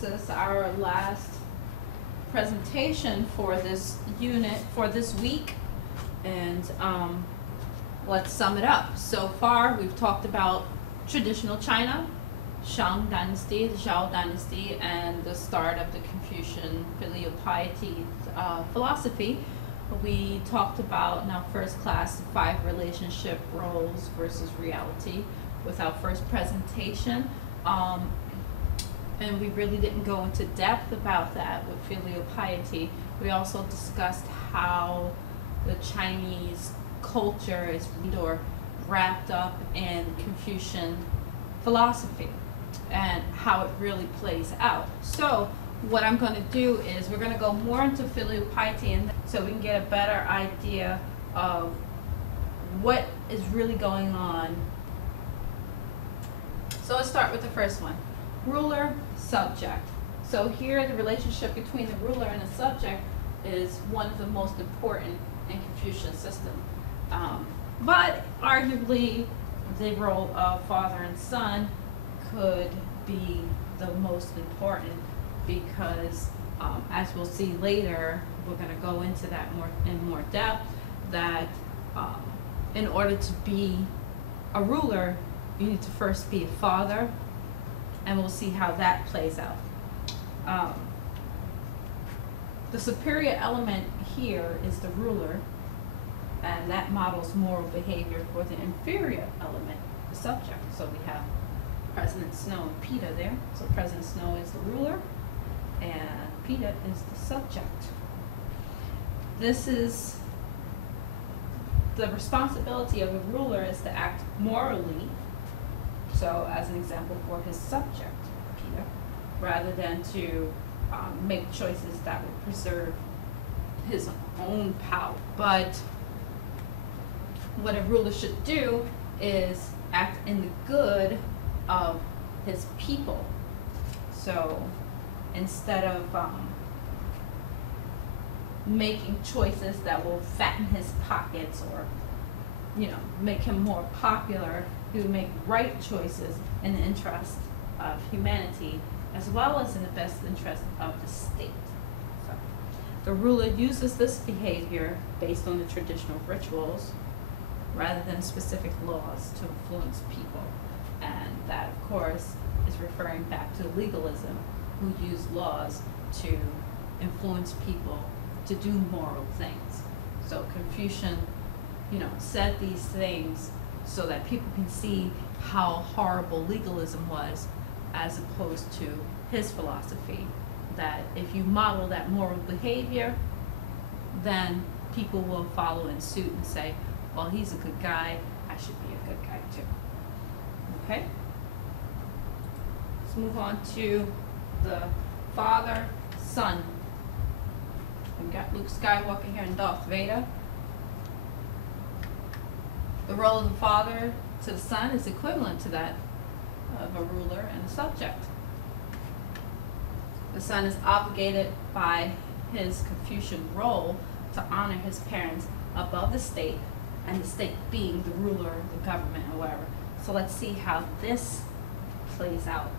this is our last presentation for this unit for this week, and let's sum it up. So far we've talked about traditional China, Shang Dynasty, the Zhao Dynasty, and the start of the Confucian filial piety philosophy. We talked about in our first class 5 relationship roles versus reality with our first presentation. And we really didn't go into depth about that with filial piety. We also discussed how the Chinese culture is wrapped up in Confucian philosophy and how it really plays out. So what I'm going to do is we're going to go more into filial piety, and so we can get a better idea of what is really going on. So let's start with the first one. Ruler, subject. So here the relationship between the ruler and the subject is one of the most important in Confucian system. But arguably the role of father and son could be the most important because as we'll see later, we're going to go into that in more depth, that in order to be a ruler, you need to first be a father, and we'll see how that plays out. The superior element here is the ruler, and that models moral behavior for the inferior element, the subject. So we have President Snow and Peter there. So President Snow is the ruler, and Peter is the subject. This is the responsibility of a ruler is to act morally. So as an example for his subject, Peter, rather than to make choices that would preserve his own power. But what a ruler should do is act in the good of his people. So instead of making choices that will fatten his pockets or, make him more popular, he would make right choices in the interest of humanity as well as in the best interest of the state. So the ruler uses this behavior based on the traditional rituals rather than specific laws to influence people. And that, of course, is referring back to legalism, who use laws to influence people to do moral things. So Confucian, said these things so that people can see how horrible legalism was, as opposed to his philosophy, that if you model that moral behavior, then people will follow in suit and say, well, he's a good guy, I should be a good guy too. Okay? Let's move on to the father, son. We've got Luke Skywalker here and Darth Vader. The role of the father to the son is equivalent to that of a ruler and a subject. The son is obligated by his Confucian role to honor his parents above the state, and the state being the ruler, the government, or whatever. So let's see how this plays out.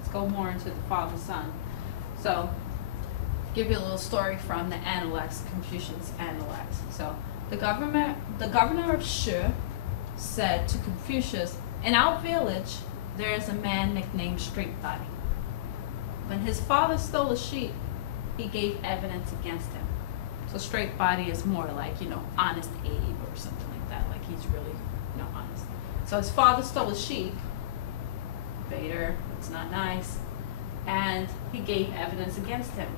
Let's go more into the father-son. So, give you a little story from the Analects, Confucian's Analects. So, the governor of Shi said to Confucius, "In our village, there is a man nicknamed Straight Body. When his father stole a sheep, he gave evidence against him." So Straight Body is more like, Honest Abe or something like that. Like he's really, honest. So his father stole a sheep. Vader, it's not nice. And he gave evidence against him.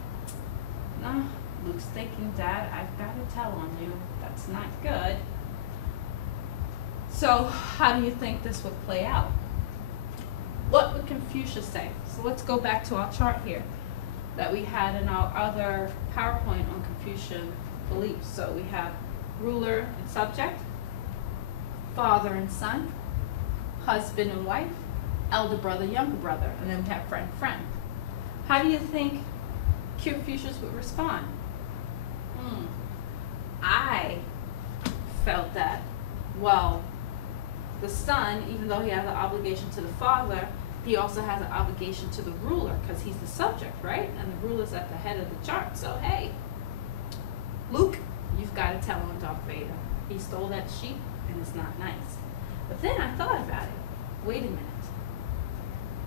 No, Luke's thinking, Dad, I've got to tell on you. That's not good. So how do you think this would play out? What would Confucius say? So let's go back to our chart here that we had in our other PowerPoint on Confucian beliefs. So we have ruler and subject, father and son, husband and wife, elder brother, younger brother, and then we have friend, friend. How do you think Confucius would respond? I felt that, well, the son, even though he has an obligation to the father, he also has an obligation to the ruler because he's the subject, right? And the ruler's at the head of the chart. So, hey, Luke, you've got to tell on Darth Vader. He stole that sheep, and it's not nice. But then I thought about it. Wait a minute.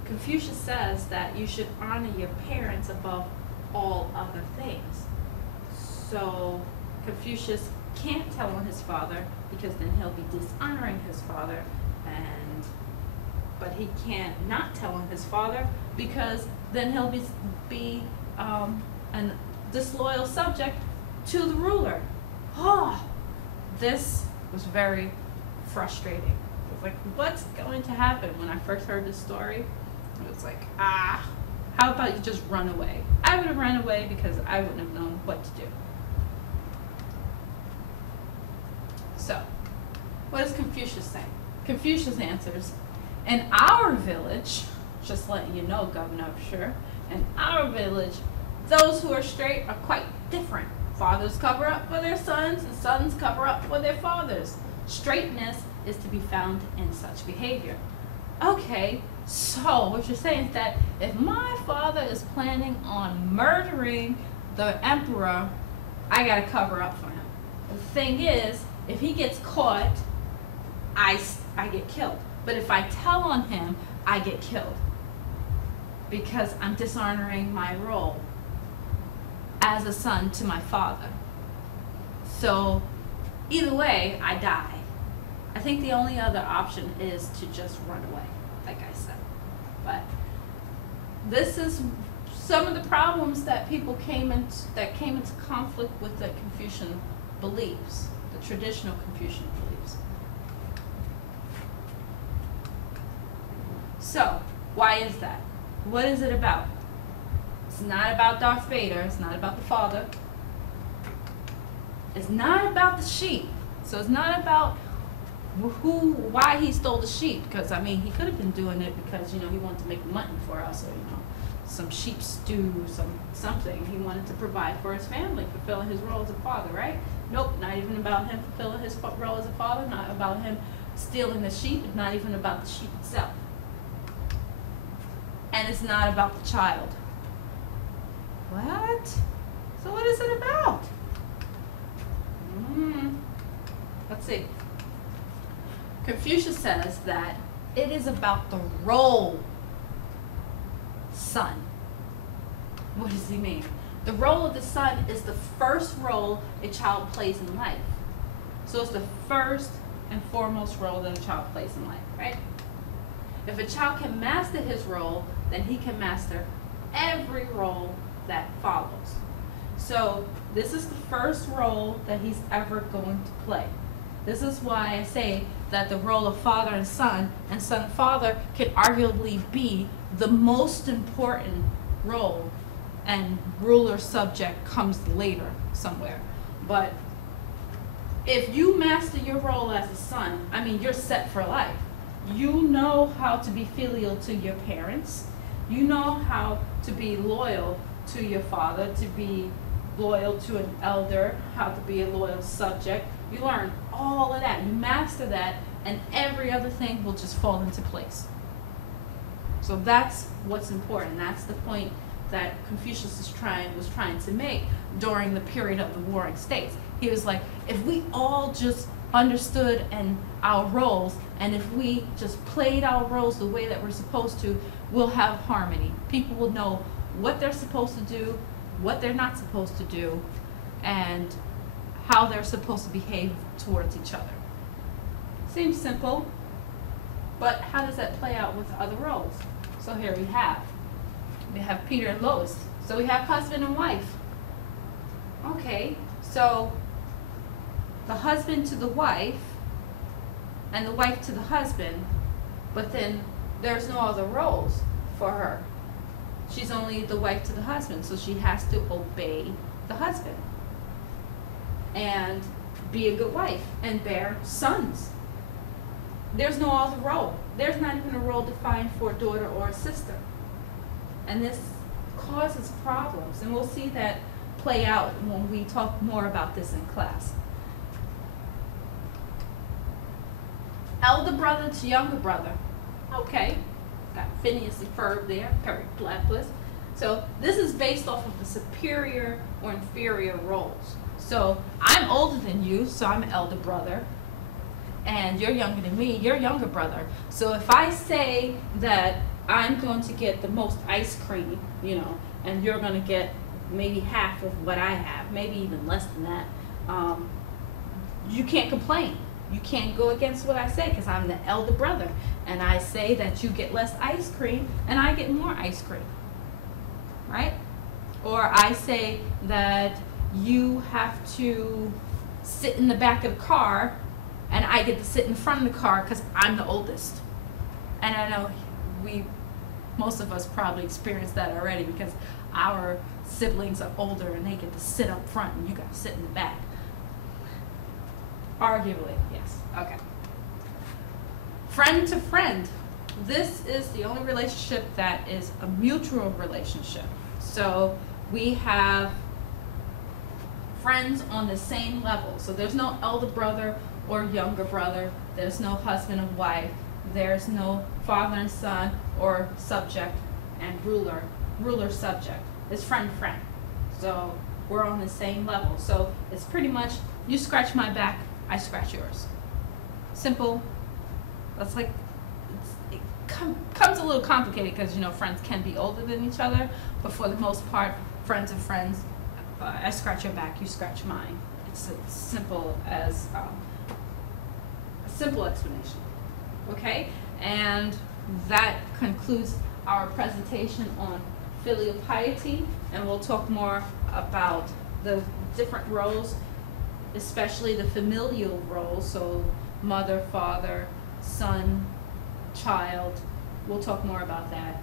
Confucius says that you should honor your parents above all other things. So Confucius can't tell on his father because then he'll be dishonoring his father, but he can't not tell on his father because then he'll be a disloyal subject to the ruler. Oh, this was very frustrating. It was like, what's going to happen? When I first heard this story, it was like, how about you just run away? I would have run away because I wouldn't have known what to do. So, what does Confucius say? Confucius answers, in our village, just letting you know, Governor, I'm sure, in our village, those who are straight are quite different. Fathers cover up for their sons, and sons cover up for their fathers. Straightness is to be found in such behavior. Okay, so what you're saying is that if my father is planning on murdering the emperor, I gotta cover up for him. The thing is, if he gets caught, I get killed. But if I tell on him, I get killed. Because I'm dishonoring my role as a son to my father. So either way, I die. I think the only other option is to just run away, like I said. But this is some of the problems that people came into conflict with the Confucian beliefs, the traditional Confucian beliefs. So, why is that? What is it about? It's not about Darth Vader. It's not about the father. It's not about the sheep. So it's not about why he stole the sheep. Because, I mean, he could have been doing it because, he wanted to make mutton for us, or, some sheep stew, something. He wanted to provide for his family, fulfilling his role as a father, right? Nope, not even about him fulfilling his role as a father, not about him stealing the sheep, not even about the sheep itself. And it's not about the child. What? So what is it about? Let's see. Confucius says that it is about the role son. What does he mean? The role of the son is the first role a child plays in life. So it's the first and foremost role that a child plays in life, right? If a child can master his role, then he can master every role that follows. So this is the first role that he's ever going to play. This is why I say that the role of father and son and father can arguably be the most important role, and ruler subject comes later somewhere. But if you master your role as a son, I mean, you're set for life. You know how to be filial to your parents. You know how to be loyal to your father, to be loyal to an elder, how to be a loyal subject. You learn all of that. You master that, and every other thing will just fall into place. So that's what's important. That's the point that Confucius was trying to make during the period of the Warring States. He was like, if we all just understood our roles, and if we just played our roles the way that we're supposed to, we'll have harmony. People will know what they're supposed to do, what they're not supposed to do, and how they're supposed to behave towards each other. Seems simple, but how does that play out with other roles? So here we have Peter and Lois. So we have husband and wife. Okay, so the husband to the wife and the wife to the husband, but then there's no other roles for her. She's only the wife to the husband, so she has to obey the husband and be a good wife and bear sons. There's no other role. There's not even a role defined for a daughter or a sister. And this causes problems, and we'll see that play out when we talk more about this in class. Elder brother to younger brother. Okay, got Phineas and Ferb there, Perry Platypus. So this is based off of the superior or inferior roles. So I'm older than you, so I'm an elder brother. And you're younger than me, you're younger brother. So if I say that I'm going to get the most ice cream, you know, and you're going to get maybe half of what I have, maybe even less than that, you can't complain. You can't go against what I say because I'm the elder brother. And I say that you get less ice cream and I get more ice cream, right? Or I say that you have to sit in the back of the car and I get to sit in front of the car because I'm the oldest. And I know most of us probably experienced that already because our siblings are older and they get to sit up front and you got to sit in the back. Arguably, yes. Okay. Friend to friend. This is the only relationship that is a mutual relationship. So we have friends on the same level. So there's no elder brother or younger brother. There's no husband and wife. There's no father and son or subject and ruler subject. It's friend friend. So we're on the same level. So it's pretty much you scratch my back, I scratch yours. Simple. That's like it comes a little complicated because, you know, friends can be older than each other, but for the most part, friends are friends. I scratch your back, you scratch mine. It's as simple as a simple explanation. Okay, and that concludes our presentation on filial piety, and we'll talk more about the different roles, especially the familial roles, so mother, father, son, child. We'll talk more about that